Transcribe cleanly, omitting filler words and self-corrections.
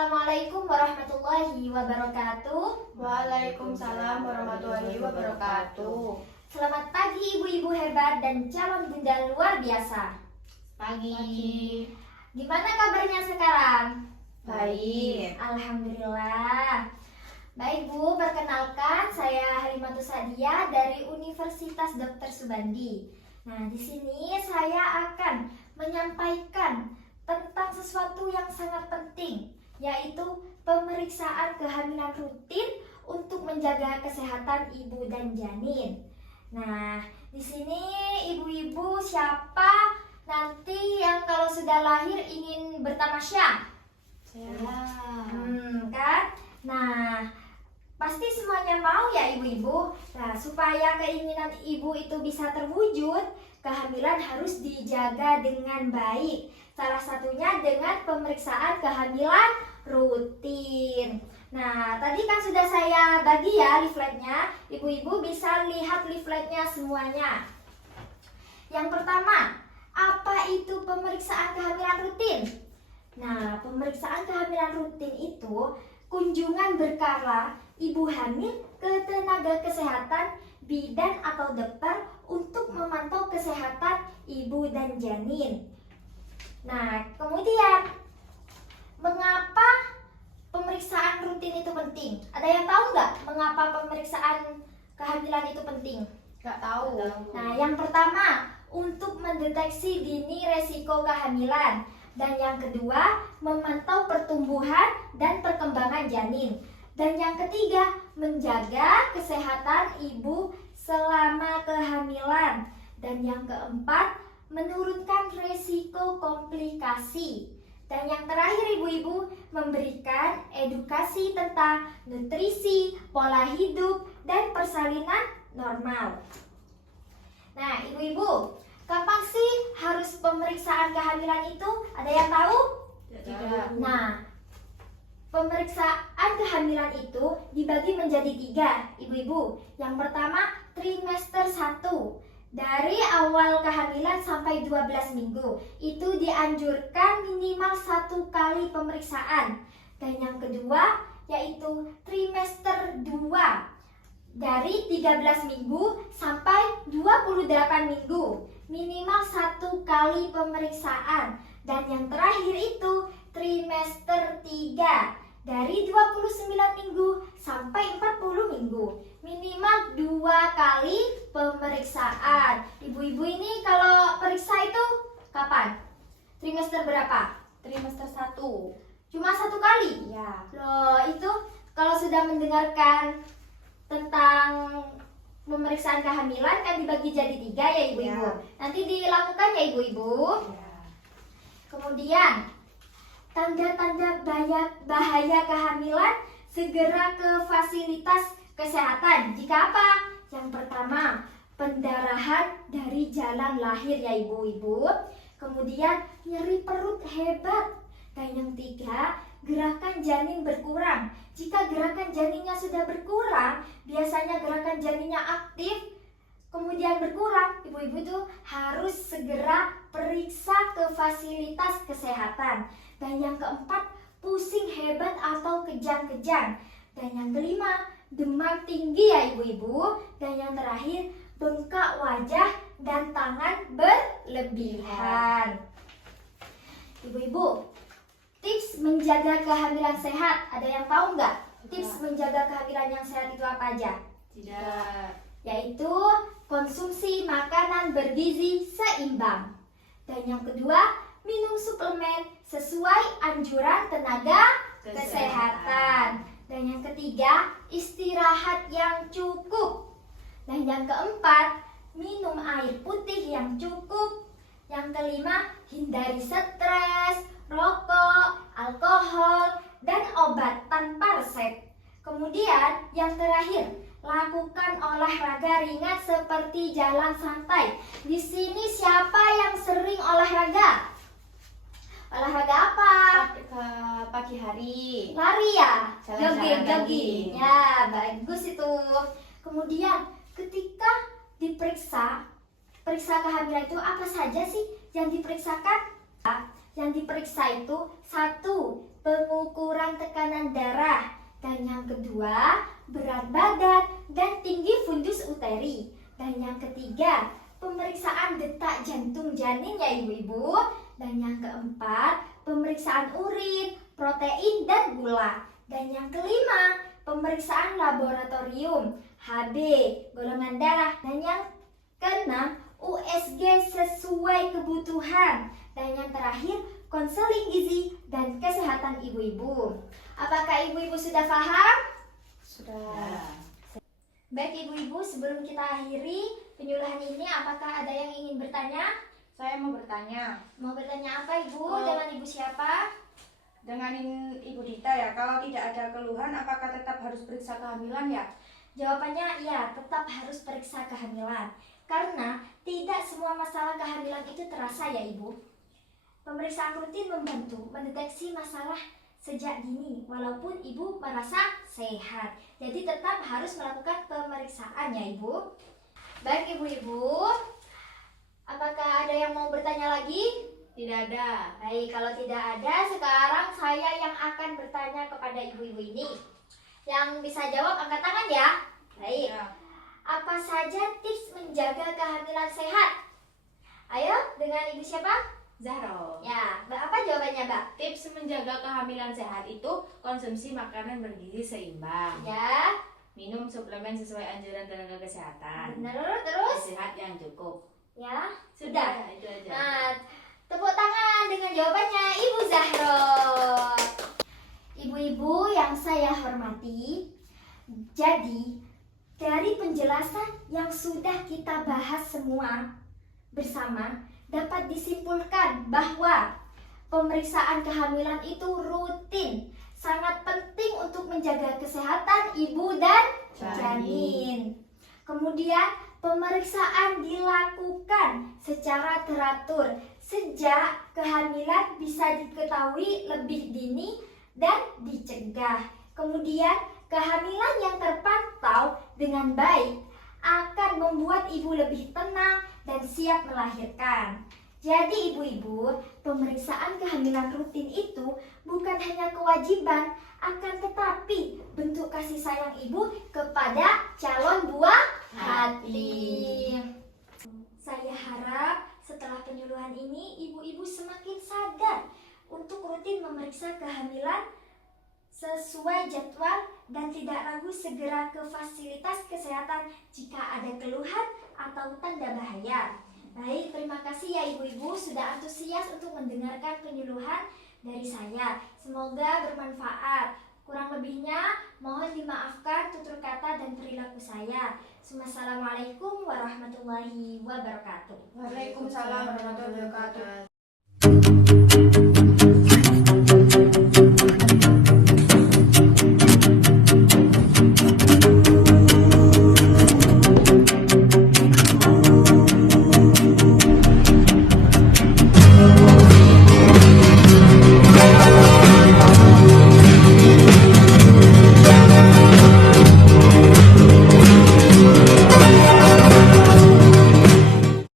Assalamualaikum warahmatullahi wabarakatuh. Waalaikumsalam warahmatullahi wabarakatuh. Selamat pagi ibu-ibu hebat dan calon bunda luar biasa. Pagi. Gimana kabarnya sekarang? Baik. Alhamdulillah. Baik Bu, perkenalkan saya Halimatus Sadia dari Universitas Dr. Subandi. Nah, di sini saya akan menyampaikan tentang sesuatu yang sangat penting, yaitu pemeriksaan kehamilan rutin untuk menjaga kesehatan ibu dan janin. Nah, di sini ibu-ibu siapa nanti yang kalau sudah lahir ingin bertamasya? Kan? Nah, pasti semuanya mau ya ibu-ibu. Nah, supaya keinginan ibu itu bisa terwujud, kehamilan harus dijaga dengan baik. Salah satunya dengan pemeriksaan kehamilan rutin. Nah, tadi kan sudah saya bagi ya leafletnya. Ibu-ibu bisa lihat leafletnya semuanya. Yang pertama, apa itu pemeriksaan kehamilan rutin? Nah, pemeriksaan kehamilan rutin itu kunjungan berkala ibu hamil ke tenaga kesehatan bidan atau dokter untuk memantau kesehatan ibu dan janin. Nah, kemudian mengapa pemeriksaan rutin itu penting? Ada yang tahu nggak mengapa pemeriksaan kehamilan itu penting? Nggak tahu. Nah, yang pertama untuk mendeteksi dini resiko kehamilan. Dan yang kedua, memantau pertumbuhan dan perkembangan janin. Dan yang ketiga, menjaga kesehatan ibu selama kehamilan. Dan yang keempat, menurunkan resiko komplikasi. Dan yang terakhir ibu-ibu, memberikan edukasi tentang nutrisi, pola hidup, dan persalinan normal. Nah ibu-ibu, kapan sih harus pemeriksaan kehamilan itu? Ada yang tahu? Tidak. Nah, pemeriksaan kehamilan itu dibagi menjadi 3, ibu-ibu. Yang pertama, trimester 1. Dari awal kehamilan sampai 12 minggu. Itu dianjurkan minimal 1 kali pemeriksaan. Dan yang kedua, yaitu trimester 2. Dari 13 minggu sampai 28 minggu. Minimal 1 kali pemeriksaan. Dan yang terakhir itu trimester 3. Dari 29 minggu sampai 40 minggu. Minimal 2 kali pemeriksaan. Ibu-ibu ini kalau periksa itu kapan? Trimester berapa? Trimester 1. Cuma 1 kali? Ya. Loh, itu kalau sudah mendengarkan tentang pemeriksaan kehamilan kan dibagi jadi 3 ya ibu-ibu. Ya. Nanti dilakukan ya ibu-ibu. Ya. Kemudian tanda-tanda bahaya kehamilan, segera ke fasilitas kesehatan. Jika apa? Yang pertama, pendarahan dari jalan lahir ya ibu-ibu. Kemudian nyeri perut hebat. Dan yang 3, gerakan janin berkurang. Jika gerakan janinnya sudah berkurang, biasanya gerakan janinnya aktif, kemudian berkurang, ibu-ibu itu harus segera periksa ke fasilitas kesehatan. Dan yang keempat, pusing hebat atau kejang-kejang. Dan yang kelima, demam tinggi ya ibu-ibu. Dan yang terakhir, bengkak wajah dan tangan berlebihan. Ibu-ibu, tips menjaga kehamilan sehat, ada yang tahu nggak? Tips menjaga kehamilan yang sehat itu apa aja? Tidak. Yaitu konsumsi makanan bergizi seimbang. Dan yang kedua, minum suplemen sesuai anjuran tenaga kesehatan. Dan yang ketiga, istirahat yang cukup. Dan yang keempat, minum air putih yang cukup. Yang kelima, hindari stres, rokok, alkohol, dan obat tanpa resep. Kemudian yang terakhir, lakukan olahraga ringan seperti jalan santai. Di sini siapa yang sering olahraga? Olahraga apa? Pagi hari. Lari ya? Jalan-jalan Jogging. pagi. Ya, bagus itu. Kemudian ketika diperiksa, periksa kehamilan itu apa saja sih yang diperiksakan? Yang diperiksa itu 1. Pengukuran tekanan darah. Dan yang kedua, berat badan dan tinggi fundus uteri. Dan yang ketiga, pemeriksaan detak jantung janin ya ibu-ibu. Dan yang keempat, pemeriksaan urin, protein dan gula. Dan yang kelima, pemeriksaan laboratorium, HB, golongan darah. Dan yang keenam, USG sesuai kebutuhan. Dan yang terakhir, konseling gizi dan kesehatan ibu-ibu. Apakah ibu-ibu sudah paham? Sudah. Baik ibu-ibu, sebelum kita akhiri penyuluhan ini, apakah ada yang ingin bertanya? Saya mau bertanya Mau bertanya apa ibu? Oh. Dengan ibu siapa? dengan Ibu Dita ya. Kalau tidak ada keluhan, apakah tetap harus periksa kehamilan ya? Jawabannya iya, tetap harus periksa kehamilan. Karena tidak semua masalah kehamilan itu terasa ya ibu. Pemeriksaan rutin membantu mendeteksi masalah sejak dini walaupun ibu merasa sehat. Jadi tetap harus melakukan pemeriksaan ya ibu. Baik ibu-ibu, apakah ada yang mau bertanya lagi? Tidak ada. Baik, kalau tidak ada, sekarang saya yang akan bertanya kepada ibu-ibu ini. Yang bisa jawab angkat tangan ya. Baik. Ya. Apa saja tips menjaga kehamilan sehat? Ayo, dengan ibu siapa? Zahro. Ya, Mbak, apa jawabannya, Mbak? Tips menjaga kehamilan sehat itu konsumsi makanan bergizi seimbang, Ya, minum suplemen sesuai anjuran tenaga kesehatan, benar. Terus? sehat yang cukup. Ya, sudah. Itu aja. Nah, tepuk tangan dengan jawabannya Ibu Zahro. Ibu-ibu yang saya hormati, jadi dari penjelasan yang sudah kita bahas semua bersama, dapat disimpulkan bahwa pemeriksaan kehamilan itu rutin, sangat penting untuk menjaga kesehatan ibu dan janin. Kemudian pemeriksaan dilakukan secara teratur sejak kehamilan bisa diketahui lebih dini dan dicegah. Kemudian kehamilan yang terpantau dengan baik akan membuat ibu lebih tenang dan siap melahirkan. Jadi ibu-ibu, pemeriksaan kehamilan rutin itu bukan hanya kewajiban, akan tetapi bentuk kasih sayang ibu kepada calon buah hati. Saya harap setelah penyuluhan ini ibu-ibu semakin sadar untuk rutin memeriksa kehamilan sesuai jadwal dan tidak ragu segera ke fasilitas kesehatan jika ada keluhan atau tanda bahaya. Baik, terima kasih ya ibu-ibu sudah antusias untuk mendengarkan penyuluhan dari saya. Semoga bermanfaat. Kurang lebihnya mohon dimaafkan tutur kata dan perilaku saya. Wassalamualaikum warahmatullahi wabarakatuh. Waalaikumsalam warahmatullahi wabarakatuh.